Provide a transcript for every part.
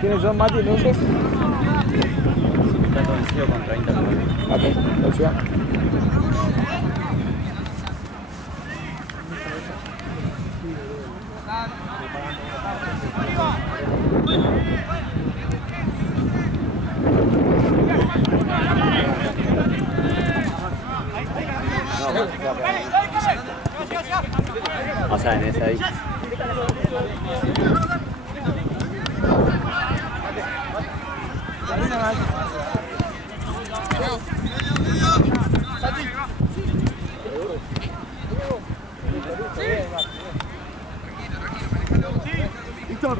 ¿Quiénes son, Mati, entonces? Está vencido con 30 kilómetros. Ok, la ciudad. O sea, en esa ahí. Víctor.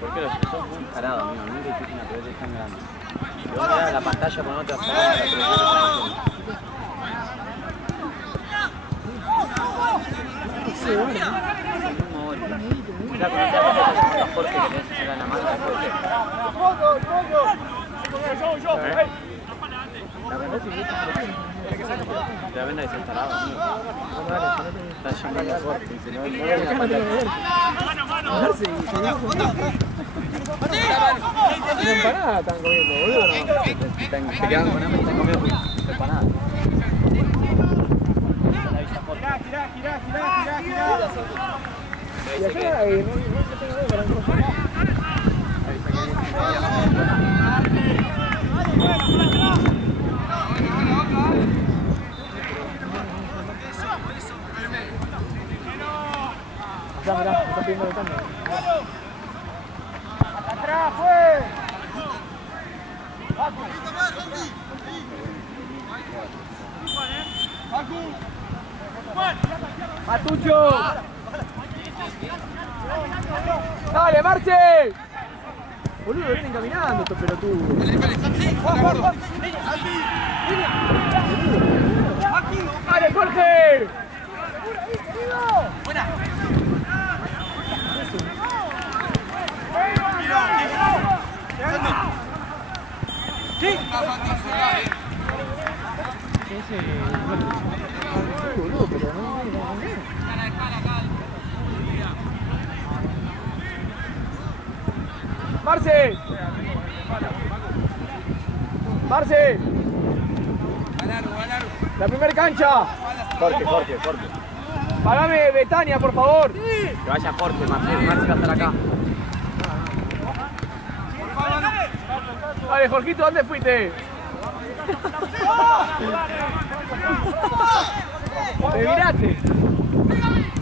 Porque los son muy parados, amigo. Nunca hiciste una pelota tan grande. Yo miraba la pantalla con otra pelota, la pelota. Mirá, con otra pelota, Jorge, que tenés que sacar la mano de Jorge. La venda que se instalaba, amigo. Está llamando a Jorge, dice, no viene la pantalla. Una empanada están comiendo, boludo, ¿no? Se quedan con hambre y están comiendo empanadas. Y acá no tengo idea para encontrar. Ya, mirá, me está pidiendo de cambio. ¡Atrás, pues! ¡Matucho! ¡Dale, Marce! Boludo, vienen caminando estos pelotudos. ¡Dale, Jorge! ¡Buena! ¿Sí? Boludo, pero no. ¡Marce! ¡Marce! ¡La primer cancha! Jorge. ¡Pagame Betania, por favor! Que vaya Jorge, Marce va a estar acá. Vale, Jorgito, ¿dónde fuiste? ¿Te miraste?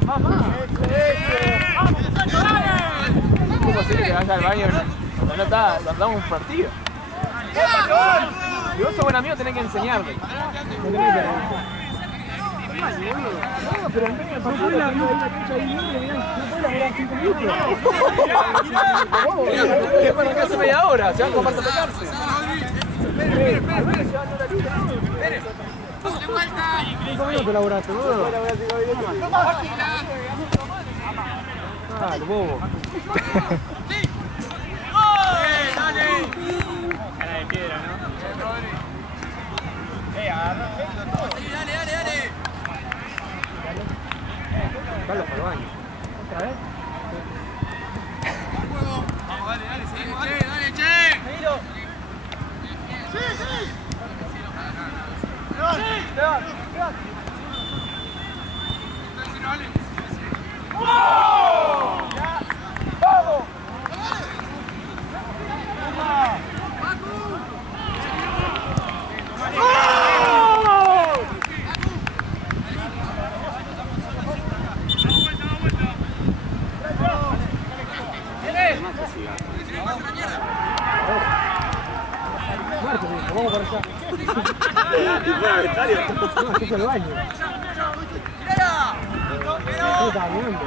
¡Mamá! ¿Cómo se que vaya al baño? No está, damos un partido. Si vos sos buen amigo, tenés que enseñarle. No, pero en medio de partido la cancha ahí libre, mirá, no puede laburar 5 minutos. Es para que hace media hora, se van a comer a pegarse. Espere. 5 minutos laburaste, boludo. Dale, bobo. ¡Dale! Cara de piedra, ¿no? Agarra todo. Dale. Carlos para el baño. ¿Otra vez? Vamos, dale, seguimos, dale, che. Seguilo. Sí. ¡Vamos! Vamos por allá. No, es el baño. Está mirando.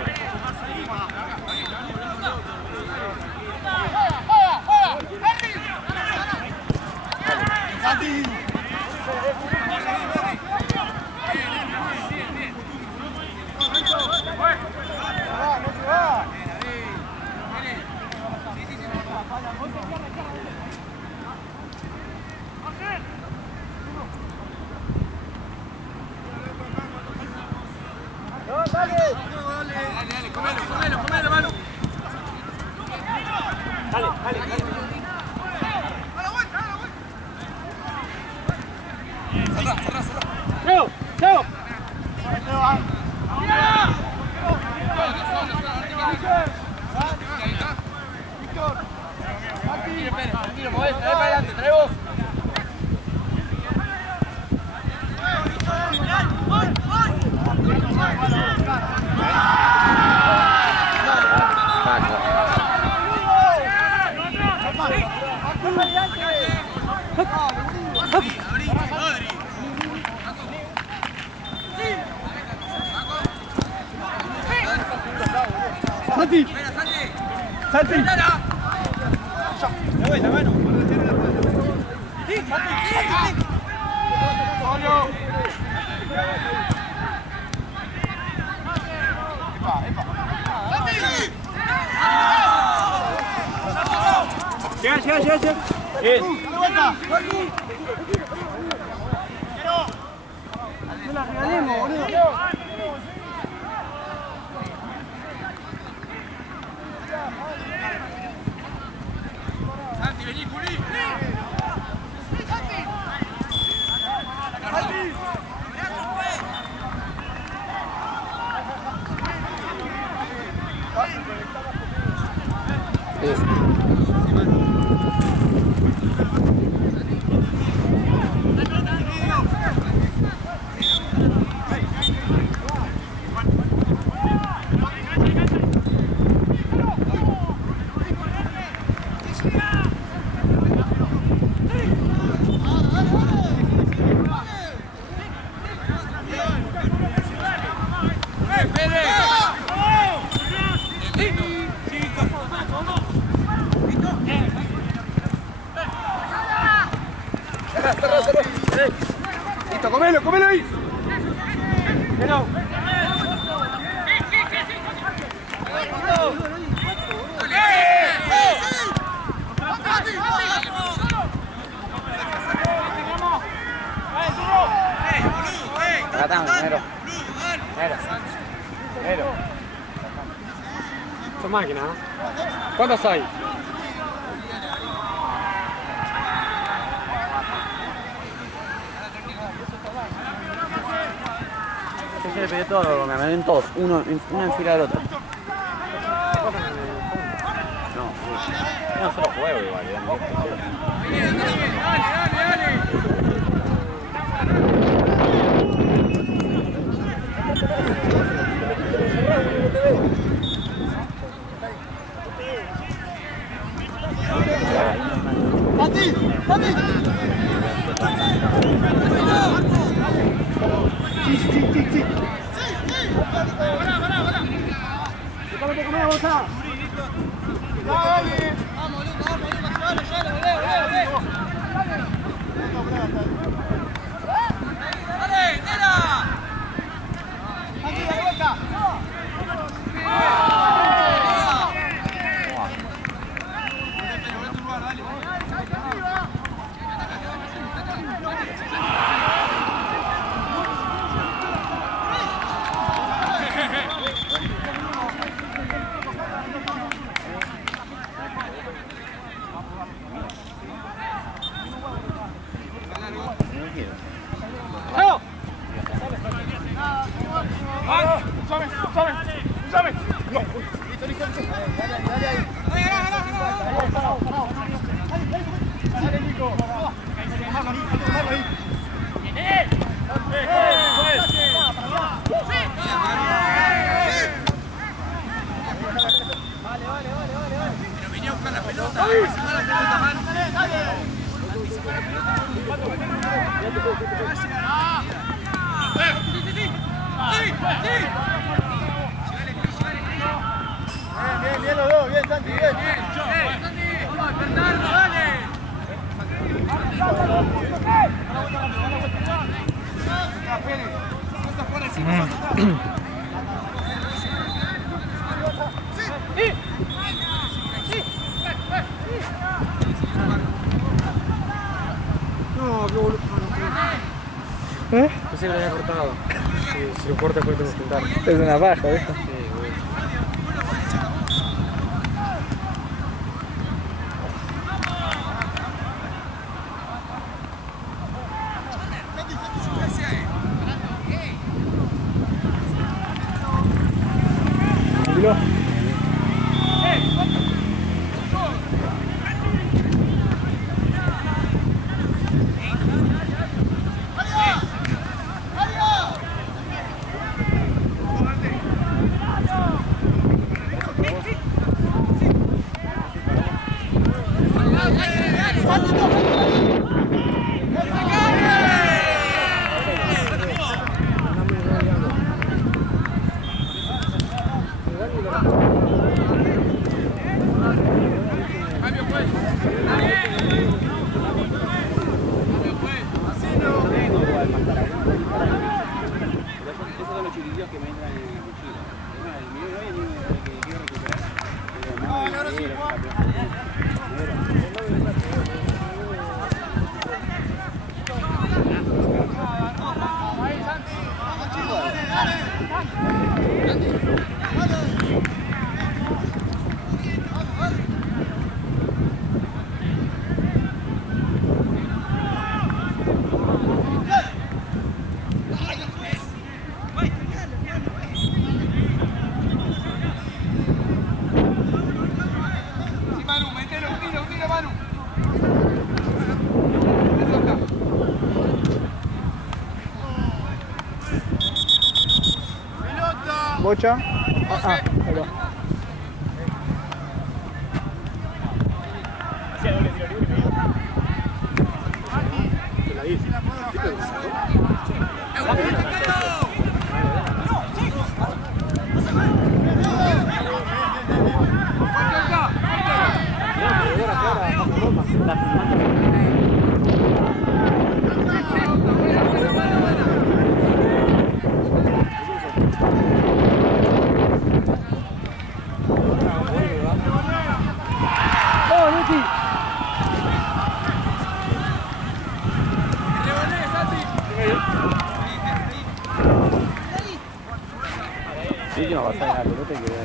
Comelo, mano. Dale. Chao. Tranquilo, movés, trae para adelante, trae vos. Santi. De vuelta, mano. Llega. Bien. No la regalemos, boludo. Santi, vení, Juli. Listo, comelo ahí. Pero. Acá estamos, Nero. Son máquinas, ¿no? ¿Cuántas hay? Yo le pegué todo, me ven todos, uno en fila del otro. No, yo no solo juego igual, Sí. Vamos, dale, nena. Aquí, de vuelta. Bien los dos, bien Santi, bien. Vamos a despertarnos, dale. ¿Eh? Pensé que lo había cortado. Si lo corta después tengo que juntar. Es una paja, ¿viste? Bocha. Ahí va. Sí, que no va a salir la pelota y que...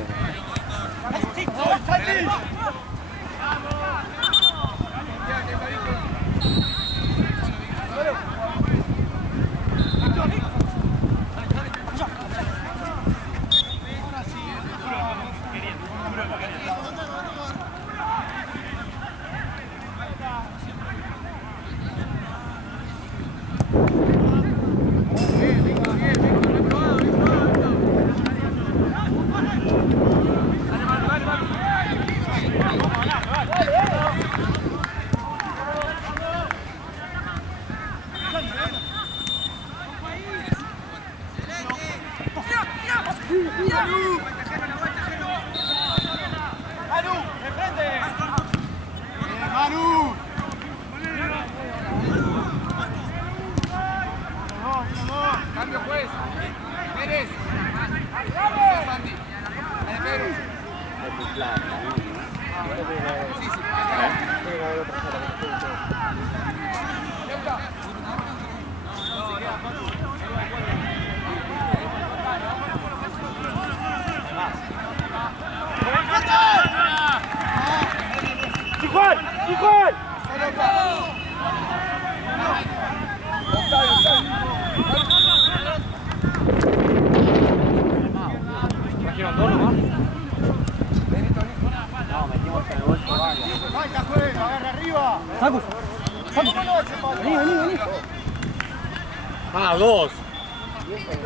Ah, dos.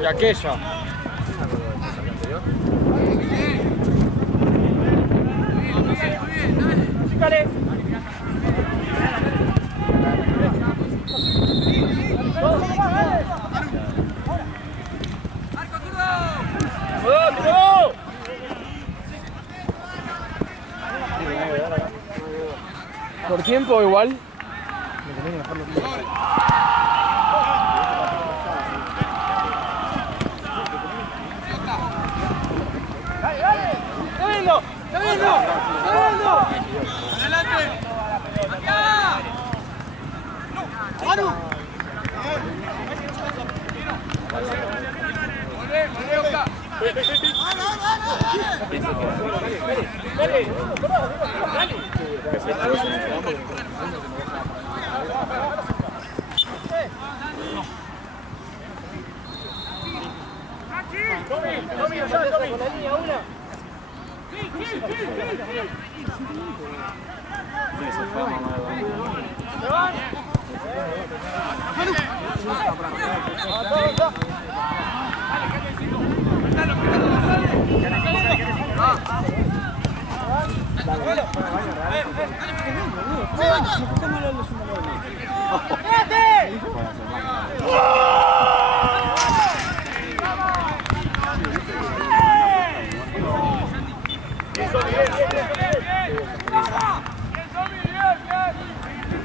Y aquella. Por tiempo igual. ¡Adelante! ¡Manu!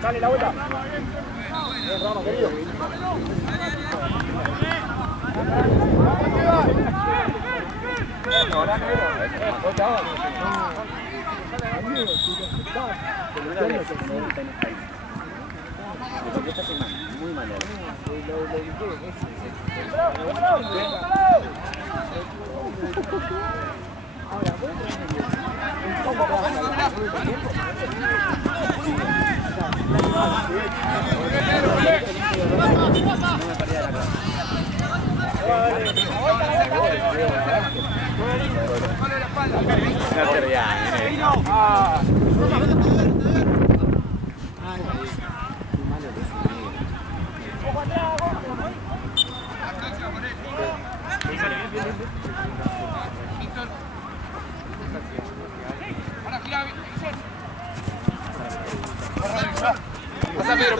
Dale la vuelta. Bien, Ramos, querido. Muy mal. Pasa Pedro.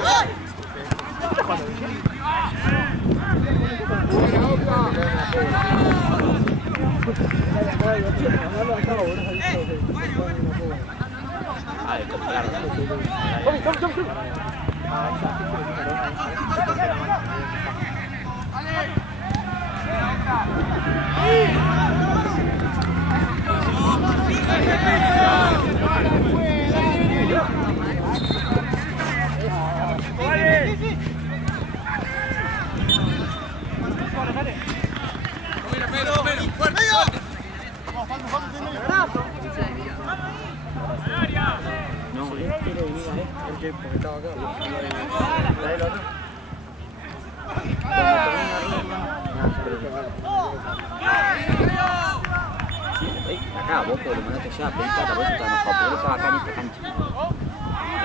Acá, vos lo mandaste ya, pedí plata, por eso te enojado, porque él estaba acá en esta cancha. Él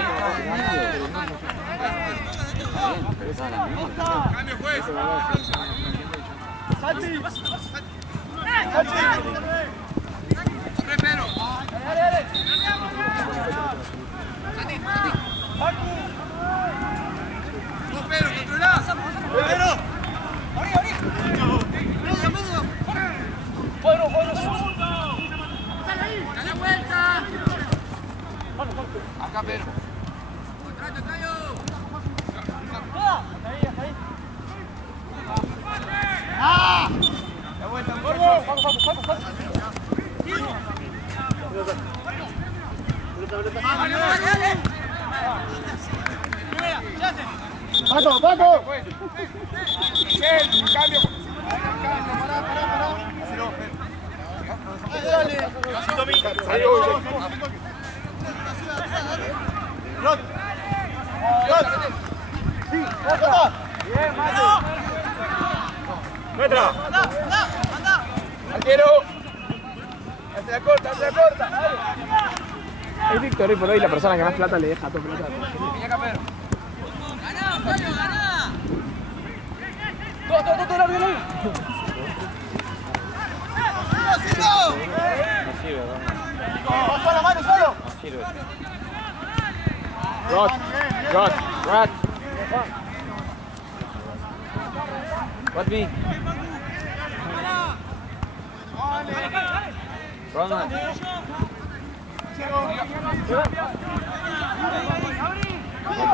estaba jugando. Bien, pero estaba la misma. Cambio, juez. Santi. Hombre, Pedro. Vos, Pedro, controlá. Pedro. ¡Dale vuelta! Acá, Pedro. ¡Contrato, Tayo! ¡Ah! ¡La vuelta, muchachos! ¡Vamos! ¡Dale! ¡Paco! ¡Cambio! ¡Metra! ¡Arquero! ¡Hazte la corta! Es Víctor y por hoy la persona que más plata le deja a todo plata. Viene acá, Pedro. ¡Ganá! ¡Todo largo! No sirve, ¿no? ¡Solo, mano, solo! No sirve. Rat. What me? Ronald. Dale. ¿Cómo?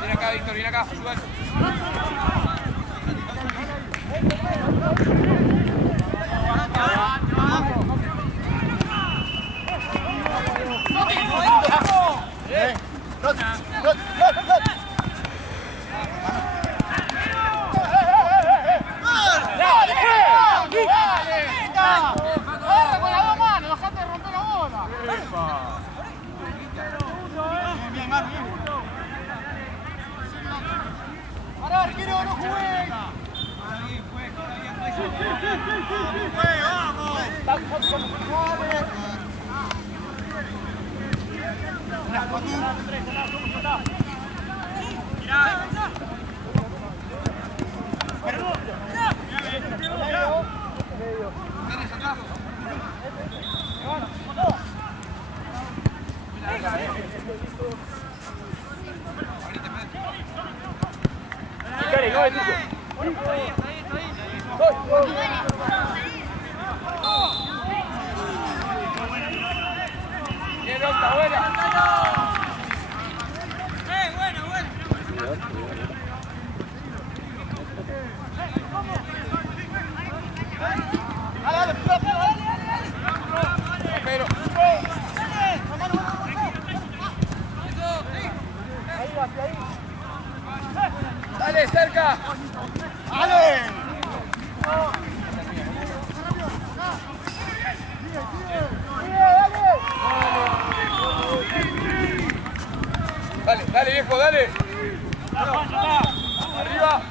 Viene acá, Víctor, viene acá, ayúdate. ¡Dale, cerca! ¡Dale! Dale, dale, viejo, dale. Arriba.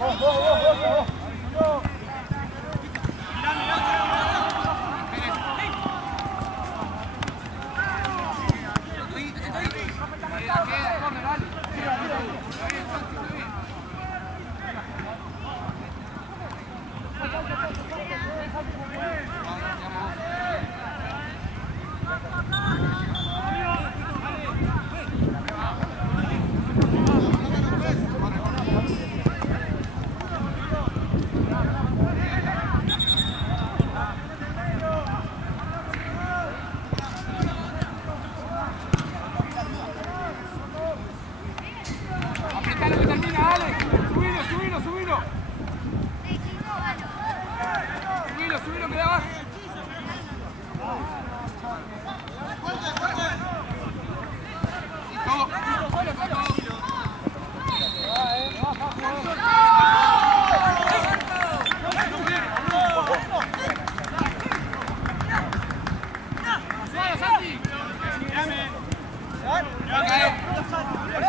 Subilo, que da abajo.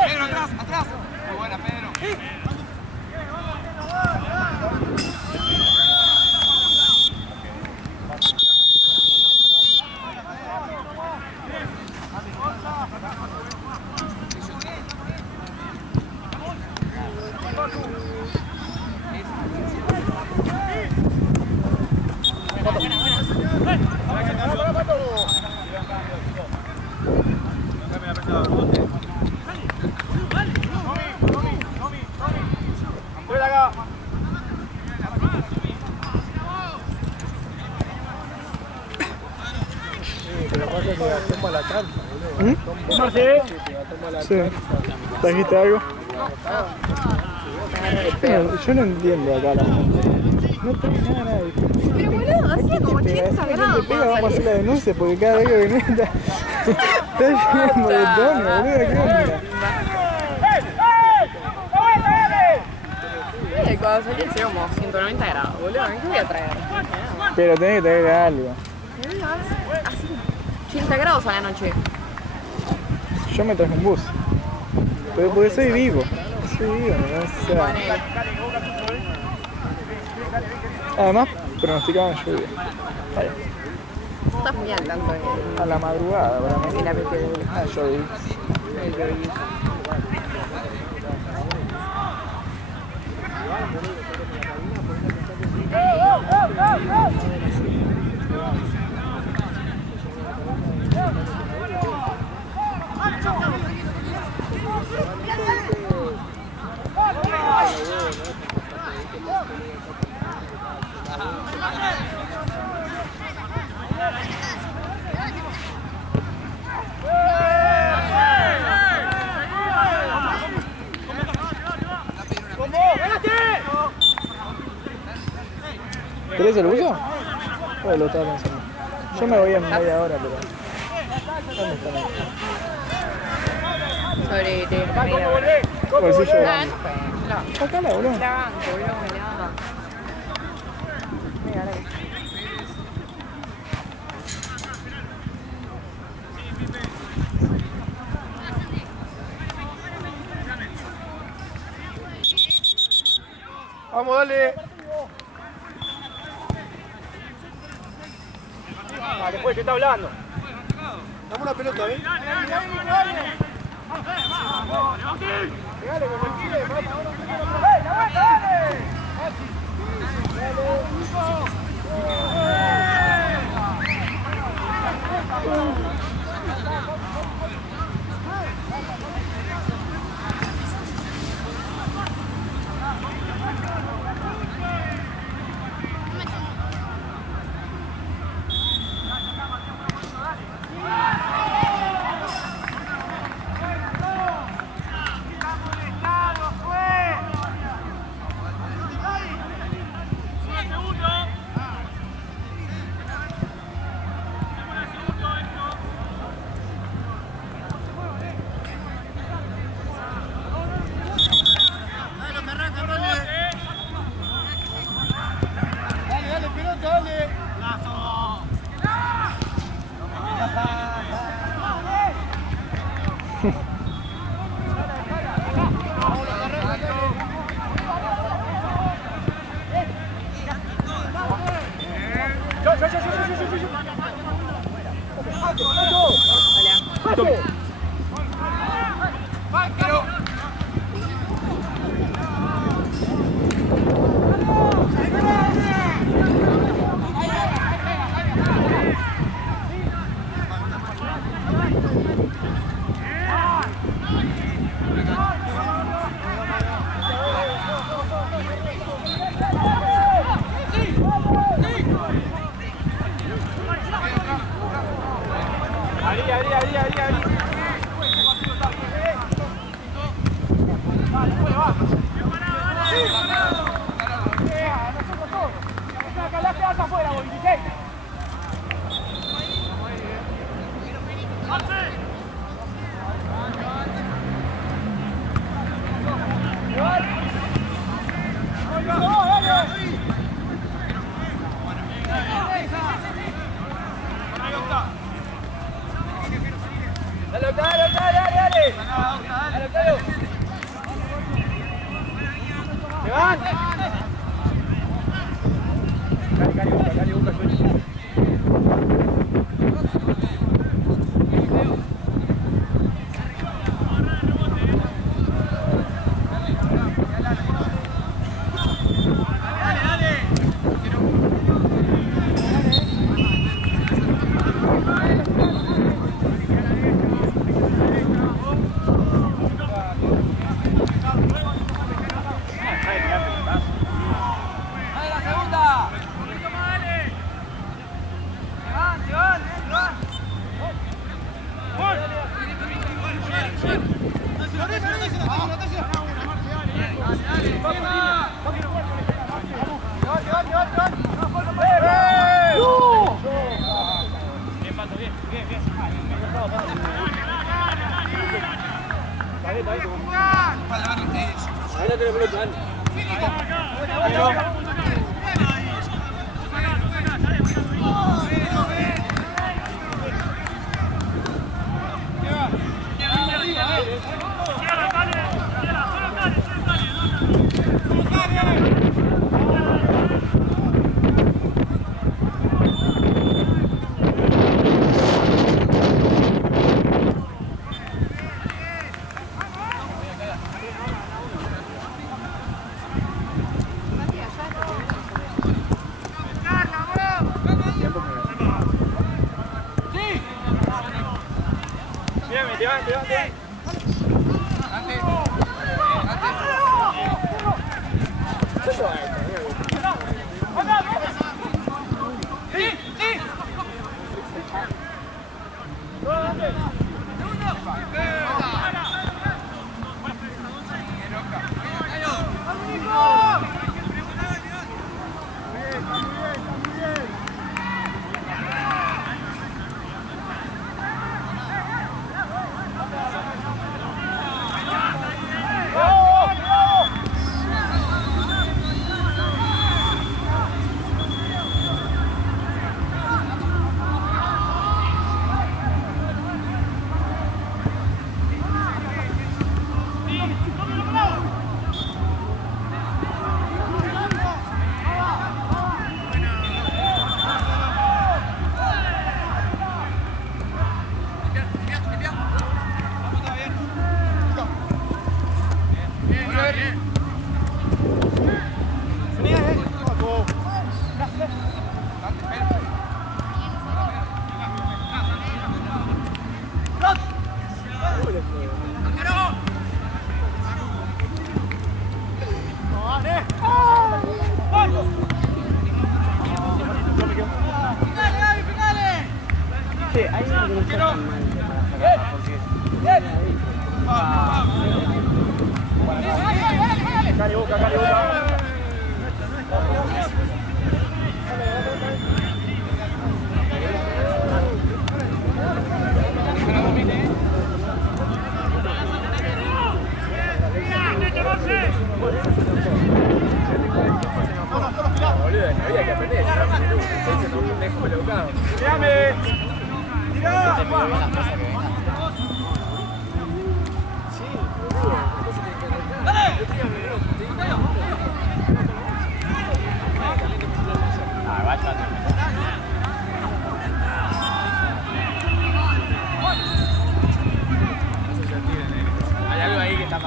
Pedro, atrás, atrás. Muy buena, Pedro. No sé. Sí. ¿Trajiste algo? Yo no entiendo acá la gente. No trae nada. Pero boludo, hacía como 80 grados. Te pega, vamos a hacer la denuncia porque cada vez que venís está lleno de tono, boludo. ¿Qué onda? Cuando salí el como 190 grados, boludo. ¿Qué voy a traer? Pero tenés que traer algo. Así 80 grados a la noche. Yo me traje un bus. Pero porque soy vivo. Soy vivo, no sé. Además, pronosticaban lluvia. Vale. Estás muy al tanto de A la madrugada, para mí. la PT de Ah, yo vi. el ¿Querés el buzo? O lo estaba pensando. Yo me voy en media hora, pero... ¿Dónde está? Sobre media hora. Bolsillo No, grande. no. Sacala, boludo. La banco, boludo, me la. Mira, la. Vamos, dale. Después te está hablando. Dame una pelota, ¿eh? Pegale con el pie,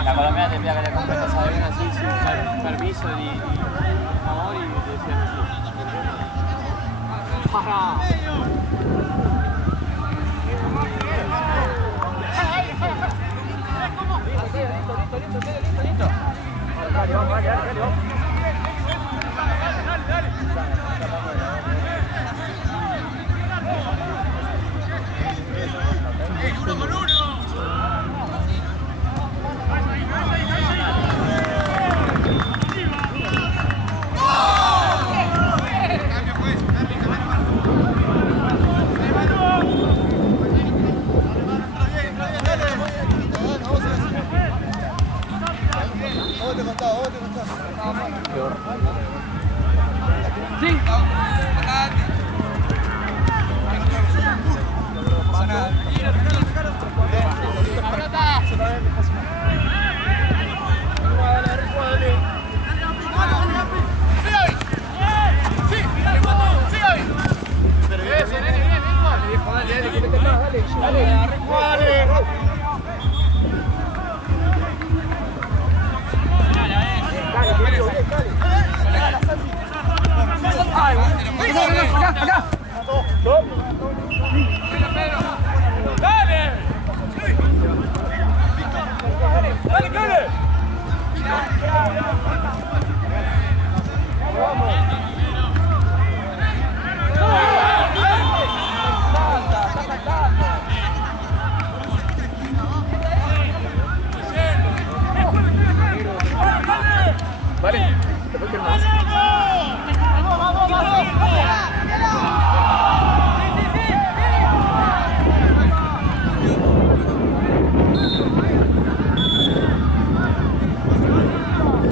La colombiana te pide que le compres cosas de vino así, sin usar permiso ni favor y te decían así.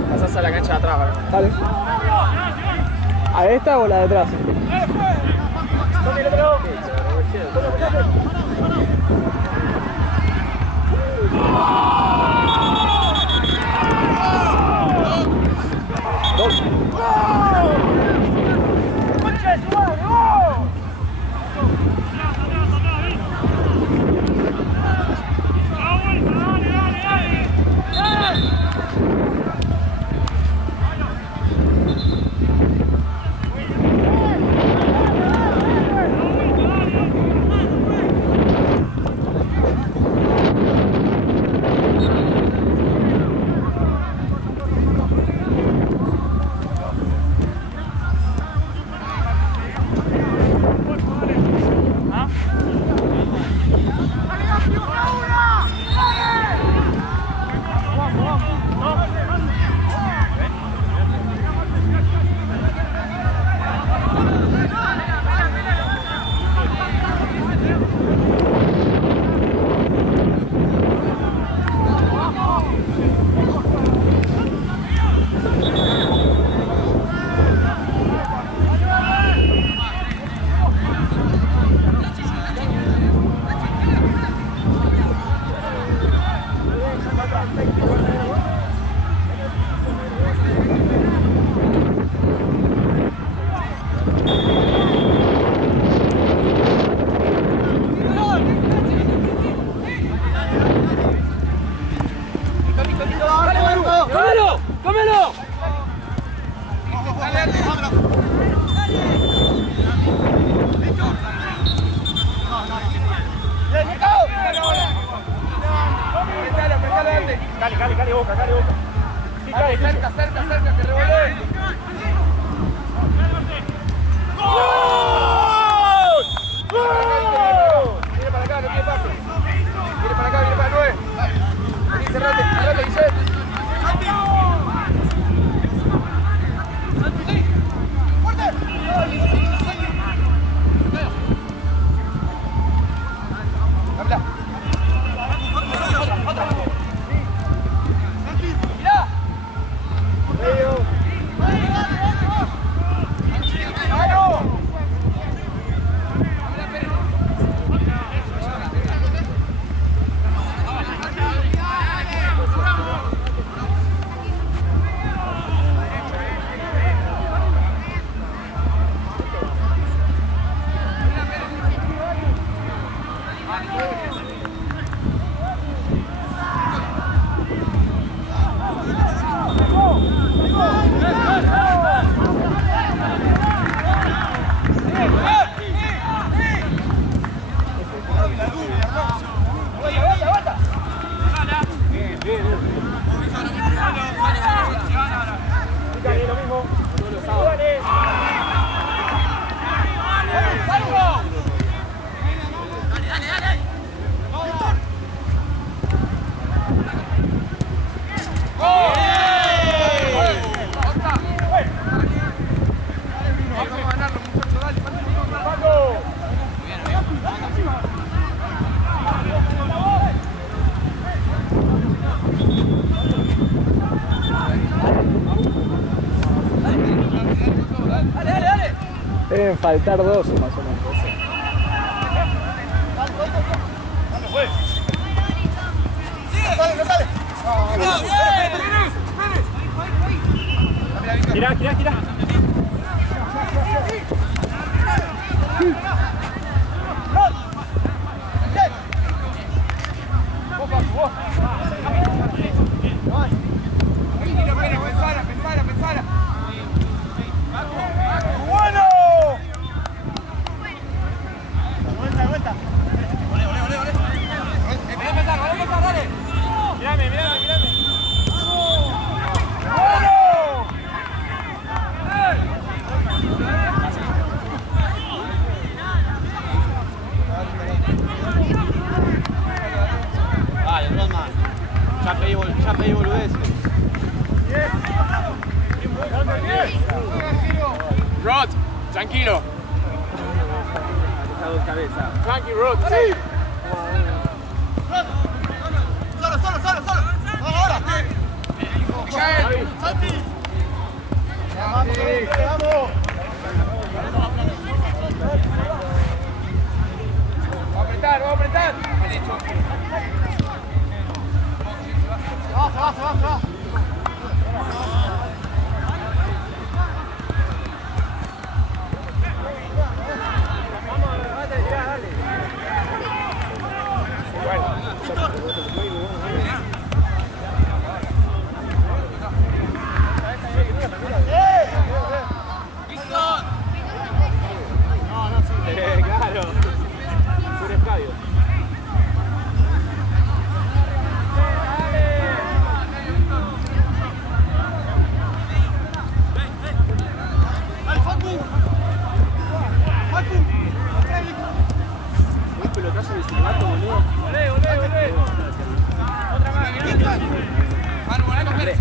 Pasás a la cancha de atrás, ¿vale? Dale. ¿A esta o la de atrás? ¡Cómelo! Cali, Boca. Cerca, que revolé. ¡Gol! Viene para acá, no tiene pase. Viene para acá, viene para el 9. Vení, cerrate, Guillermo. Deben faltar 12 más o menos. Girá. Pensara. ¡Bueno! Vuelta. Olé. Empezar, dale. Mírame. ¡Bueno! Vale, Rodman. Ya pedí boludeces. Rod, tranquilo. Tranqui, Rod. Sí. Solo. Ahora. Michael. Santi. Vamos. Vamos a apretar. Se va. Claro. Un estadio. Un pelotazo de silbato, boludo. Olé. Otra más. Manu, volá con Pérez.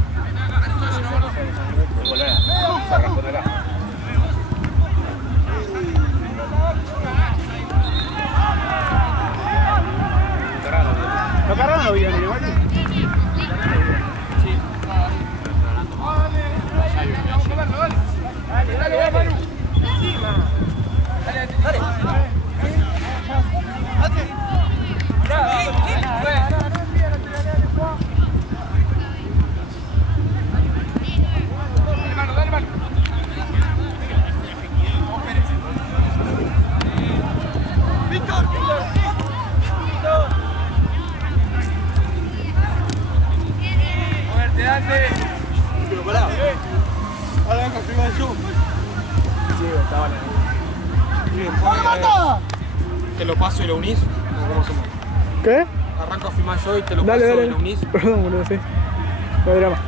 ¿Lo cargaron los videos igual? Sí. Dale, Manu. Dale. Dale, mano. Víctor. Moverte, dale. arranca a filmar yo. Sí, estaban ahí. Y después te lo paso y lo unís. ¿Cómo hacemos? ¿Qué? Arranco a filmar yo y te lo Dale, paso dale. y lo unís. Perdón, boludo, sí. No hay drama.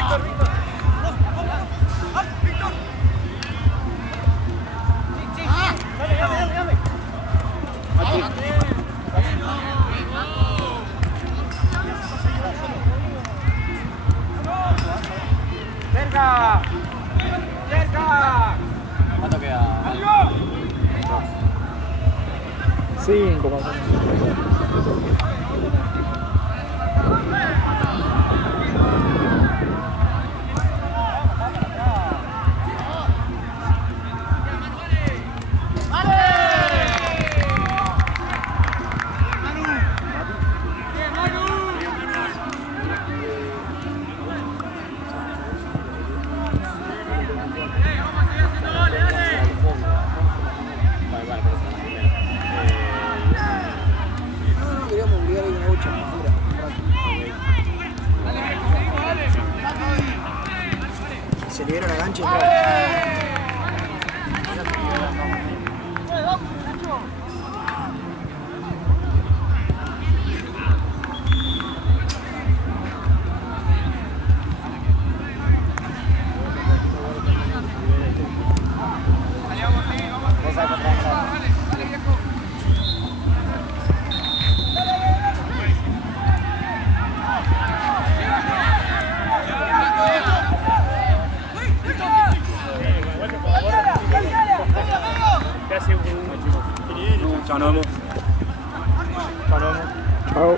Víctor. cerca! ¡Cerca! ¿Cuánto queda? 5 más o menos. Se libera la gancha y entra. Chào Nôm. Chao.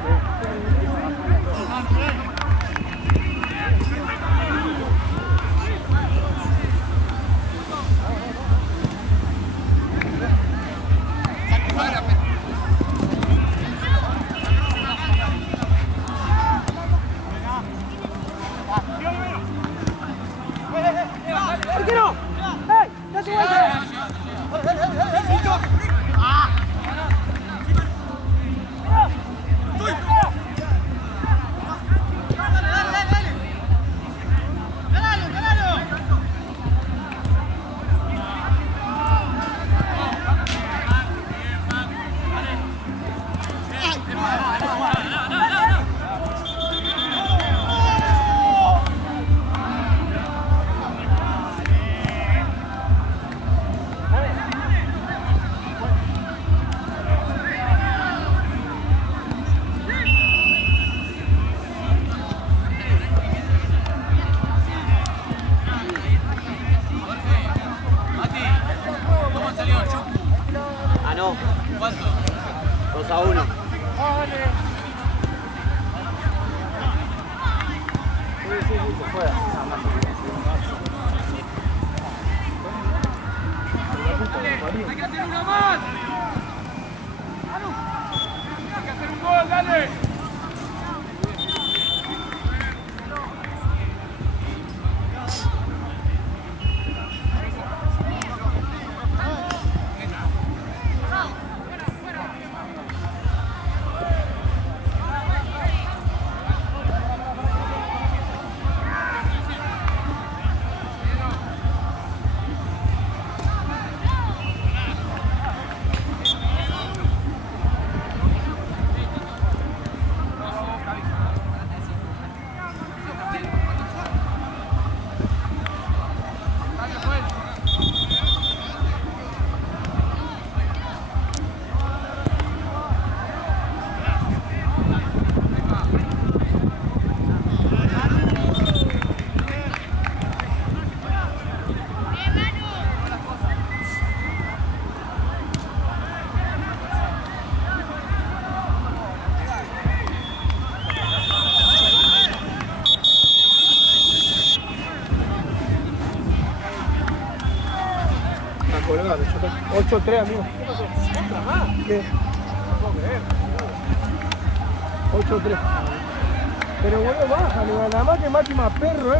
¡Arquero! ¡Ey! ¡Date vuelta! Ah, no. ¿Cuánto? 2-1. ¡Hay que hacer una más! ¡Hay que hacer un gol, dale! Colgado, 8-3, amigo. ¿Qué? 8-3. Pero bueno, bájale, nada más que Mati más perro,